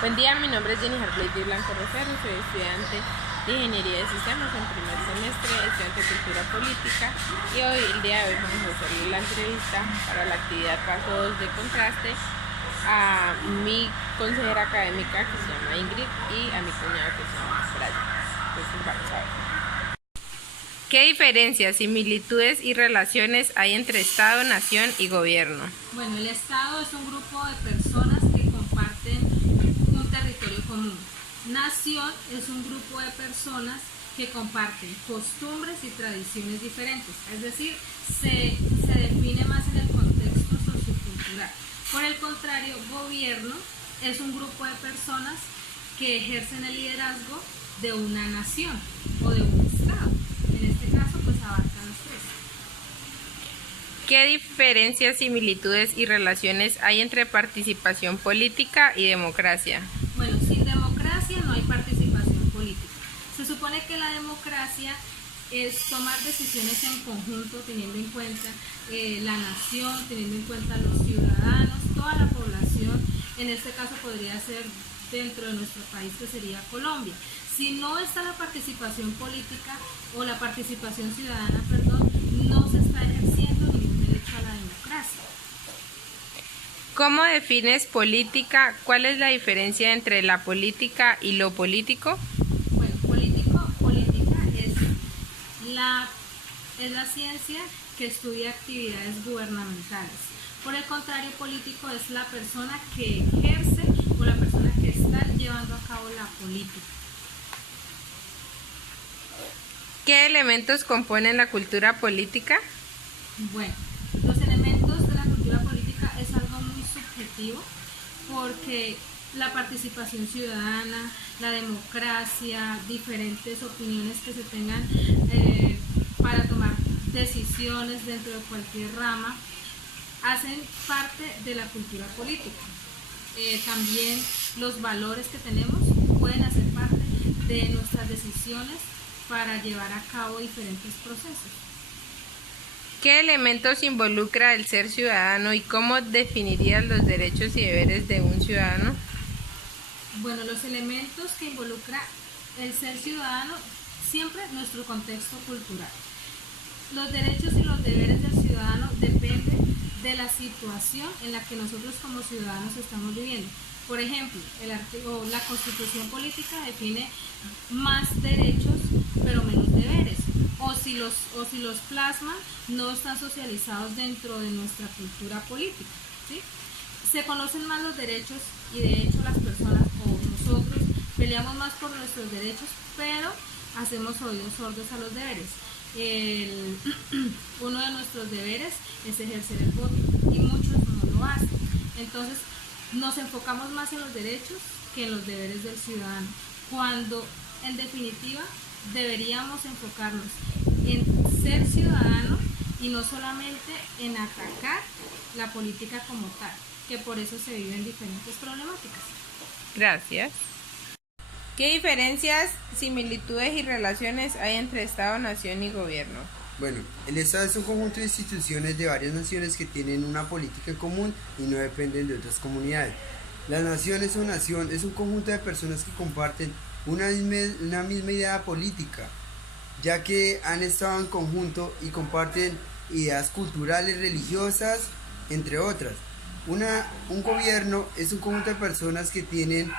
Buen día, mi nombre es Jenny Harblady Blanco Rosero, soy estudiante de Ingeniería de Sistemas en primer semestre, estudiante de Cultura Política, y hoy, el día de hoy, vamos a hacer la entrevista para la actividad Paso 2 de Contraste a mi consejera académica, que se llama Ingrid, y a mi cuñado, que se llama Brian. Entonces vamos a ver. ¿Qué diferencias, similitudes y relaciones hay entre Estado, nación y gobierno? Bueno, el Estado es un grupo de personas que comparten un territorio común. Nación es un grupo de personas que comparten costumbres y tradiciones diferentes, es decir, se define más en el contexto sociocultural. Por el contrario, gobierno es un grupo de personas que ejercen el liderazgo de una nación o de un Estado. En este caso, pues abarca los tres. ¿Qué diferencias, similitudes y relaciones hay entre participación política y democracia? Bueno, sin democracia no hay participación política. Se supone que la democracia es tomar decisiones en conjunto, teniendo en cuenta la nación, teniendo en cuenta los ciudadanos, toda la población. En este caso podría ser dentro de nuestro país, que sería Colombia. Si no está la participación política o la participación ciudadana, perdón, no se está ejerciendo ningún derecho a la democracia. ¿Cómo defines política? ¿Cuál es la diferencia entre la política y lo político? Bueno, política es la ciencia que estudia actividades gubernamentales. Por el contrario, político es la persona que ejerce o la persona que está llevando a cabo la política. ¿Qué elementos componen la cultura política? Bueno, los elementos de la cultura política es algo muy subjetivo, porque la participación ciudadana, la democracia, diferentes opiniones que se tengan para tomar decisiones dentro de cualquier rama, hacen parte de la cultura política. También los valores que tenemos pueden hacer parte de nuestras decisiones para llevar a cabo diferentes procesos. ¿Qué elementos involucra el ser ciudadano y cómo definirías los derechos y deberes de un ciudadano? Bueno, los elementos que involucra el ser ciudadano, siempre nuestro contexto cultural. Los derechos y los deberes del ciudadano dependen de la situación en la que nosotros como ciudadanos estamos viviendo. Por ejemplo, la Constitución política define más derechos pero menos deberes. O si los plasma, no están socializados dentro de nuestra cultura política, ¿sí? Se conocen más los derechos y de hecho las personas o nosotros peleamos más por nuestros derechos, pero hacemos oídos sordos a los deberes. Uno de nuestros deberes es ejercer el voto y muchos no lo hacen. Entonces nos enfocamos más en los derechos que en los deberes del ciudadano, cuando en definitiva deberíamos enfocarnos en ser ciudadano y no solamente en atacar la política como tal, que por eso se viven diferentes problemáticas. Gracias. ¿Qué diferencias, similitudes y relaciones hay entre Estado, nación y gobierno? Bueno, el Estado es un conjunto de instituciones de varias naciones que tienen una política en común y no dependen de otras comunidades. La nación es un conjunto de personas que comparten una misma idea política, ya que han estado en conjunto y comparten ideas culturales, religiosas, entre otras. Un gobierno es un conjunto de personas que tienen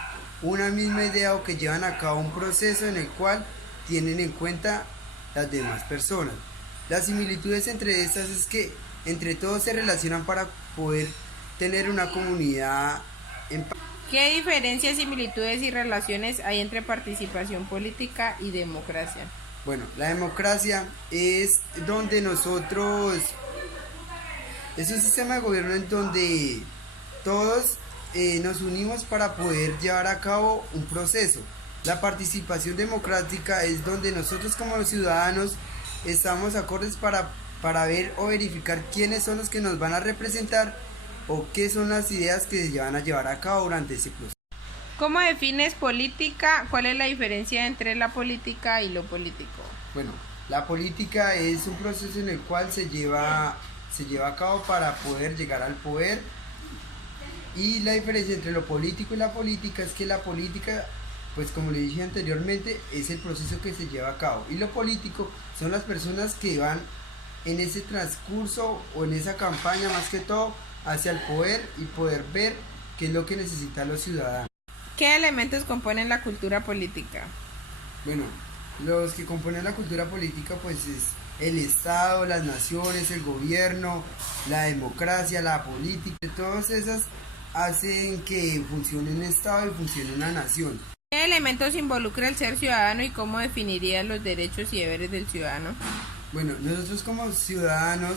una misma idea o que llevan a cabo un proceso en el cual tienen en cuenta las demás personas. Las similitudes entre estas es que entre todos se relacionan para poder tener una comunidad en paz. ¿Qué diferencias, similitudes y relaciones hay entre participación política y democracia? Bueno, la democracia es donde es un sistema de gobierno en donde todos nos unimos para poder llevar a cabo un proceso. La participación democrática es donde nosotros como ciudadanos estamos acordes para ver o verificar quiénes son los que nos van a representar o qué son las ideas que se van a llevar a cabo durante ese proceso. ¿Cómo defines política? ¿Cuál es la diferencia entre la política y lo político? Bueno, la política es un proceso en el cual se lleva a cabo para poder llegar al poder Y la diferencia entre lo político y la política es que la política, pues como le dije anteriormente, es el proceso que se lleva a cabo. Y lo político son las personas que van en ese transcurso o en esa campaña más que todo hacia el poder y poder ver qué es lo que necesitan los ciudadanos. ¿Qué elementos componen la cultura política? Bueno, los que componen la cultura política pues es el Estado, las naciones, el gobierno, la democracia, la política, todas esas hacen que funcione un Estado y funcione una nación. ¿Qué elementos involucra el ser ciudadano y cómo definirían los derechos y deberes del ciudadano? Bueno, nosotros como ciudadanos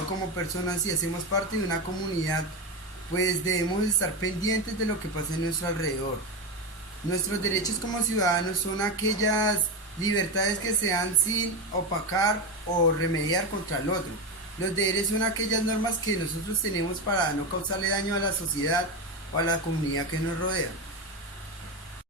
o como personas, si hacemos parte de una comunidad, pues debemos estar pendientes de lo que pasa en nuestro alrededor. Nuestros derechos como ciudadanos son aquellas libertades que se dan sin opacar o remediar contra el otro. Los deberes son aquellas normas que nosotros tenemos para no causarle daño a la sociedad o a la comunidad que nos rodea.